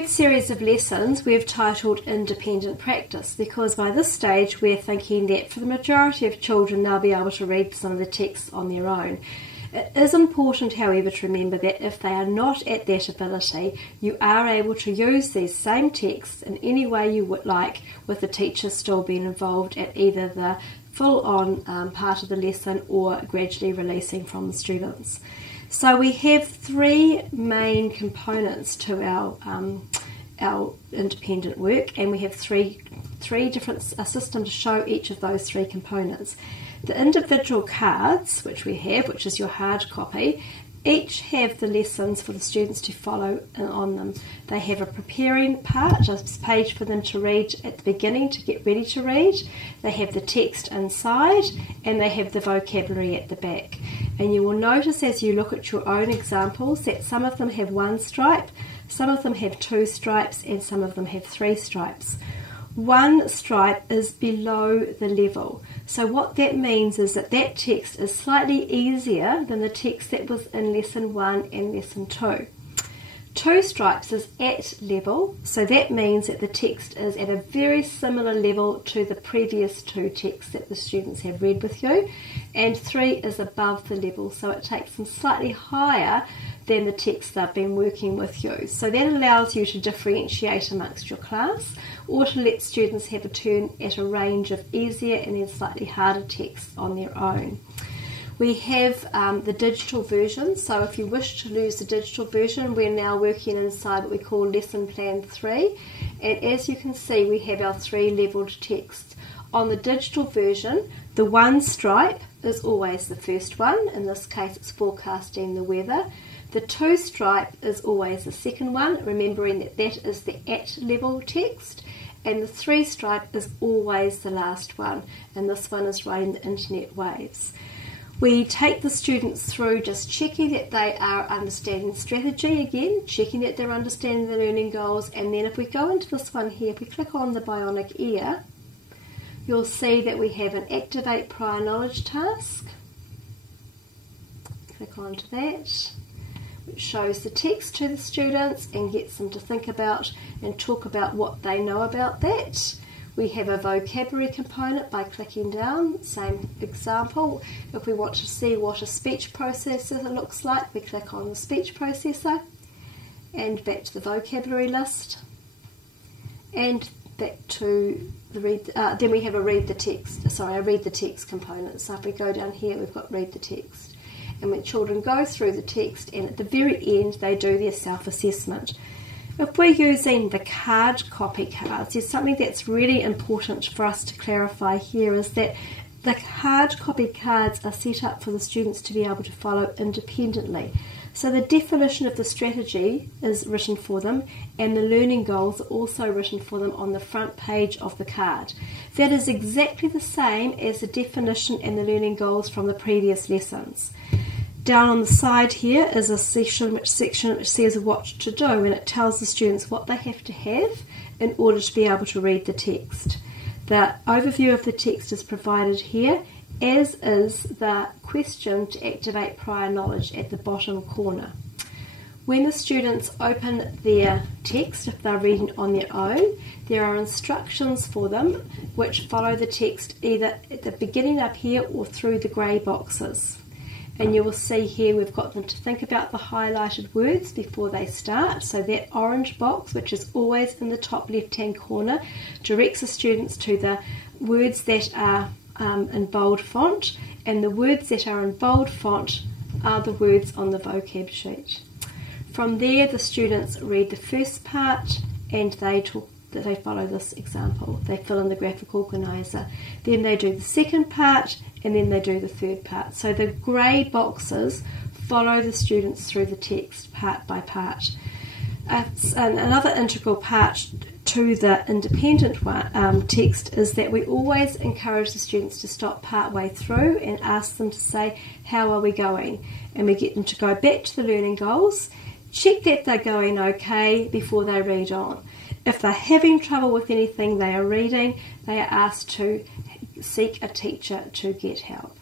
third series of lessons we've titled Independent Practice, because by this stage we're thinking that for the majority of children they'll be able to read some of the texts on their own. It is important, however, to remember that if they are not at that ability, you are able to use these same texts in any way you would like, with the teacher still being involved at either the full-on part of the lesson or gradually releasing from the students. So we have three main components to our independent work, and we have three different systems to show each of those three components. The individual cards, which we have, which is your hard copy, each have the lessons for the students to follow on them. They have a preparing part, a page for them to read at the beginning to get ready to read. They have the text inside, and they have the vocabulary at the back. And you will notice as you look at your own examples that some of them have one stripe, some of them have two stripes, and some of them have three stripes. One stripe is below the level. So what that means is that that text is slightly easier than the text that was in Lesson 1 and Lesson 2. Two stripes is at level, so that means that the text is at a very similar level to the previous two texts that the students have read with you, and 3 is above the level, so it takes them slightly higher than the text they've been working with you. So that allows you to differentiate amongst your class, or to let students have a turn at a range of easier and then slightly harder texts on their own. We have the digital version, so if you wish to use the digital version, we're now working inside what we call Lesson Plan 3, and as you can see we have our 3 levelled texts. On the digital version, the one stripe is always the first one, in this case it's forecasting the weather. The 2 stripe is always the second one, remembering that that is the at level text, and the 3 stripe is always the last one, and this one is writing the internet waves. We take the students through just checking that they are understanding strategy again, checking that they're understanding the learning goals, and then if we go into this one here, if we click on the bionic ear, you'll see that we have an activate prior knowledge task. Click onto that, which shows the text to the students and gets them to think about and talk about what they know about that. We have a vocabulary component by clicking down, same example. If we want to see what a speech processor looks like, we click on the speech processor and back to the vocabulary list and back to the then we have a read the text component. So if we go down here, we've got read the text. And when children go through the text and at the very end they do their self-assessment. If we're using the card copy cards, there's something that's really important for us to clarify here, is that the hard copy cards are set up for the students to be able to follow independently. So the definition of the strategy is written for them, and the learning goals are also written for them on the front page of the card. That is exactly the same as the definition and the learning goals from the previous lessons. Down on the side here is a section which says what to do, and it tells the students what they have to have in order to be able to read the text. The overview of the text is provided here, as is the question to activate prior knowledge at the bottom corner. When the students open their text, if they're reading on their own, there are instructions for them which follow the text either at the beginning up here or through the grey boxes. And you will see here we've got them to think about the highlighted words before they start. So that orange box, which is always in the top left-hand corner, directs the students to the words that are in bold font, and the words that are in bold font are the words on the vocab sheet. From there, the students read the first part and they follow this example. They fill in the graphic organiser. Then they do the second part, and then they do the third part. So the grey boxes follow the students through the text part by part. Another integral part to the independent text is that we always encourage the students to stop part way through and ask them to say, how are we going? And we get them to go back to the learning goals, check that they're going okay before they read on. If they're having trouble with anything they are reading, they are asked to seek a teacher to get help.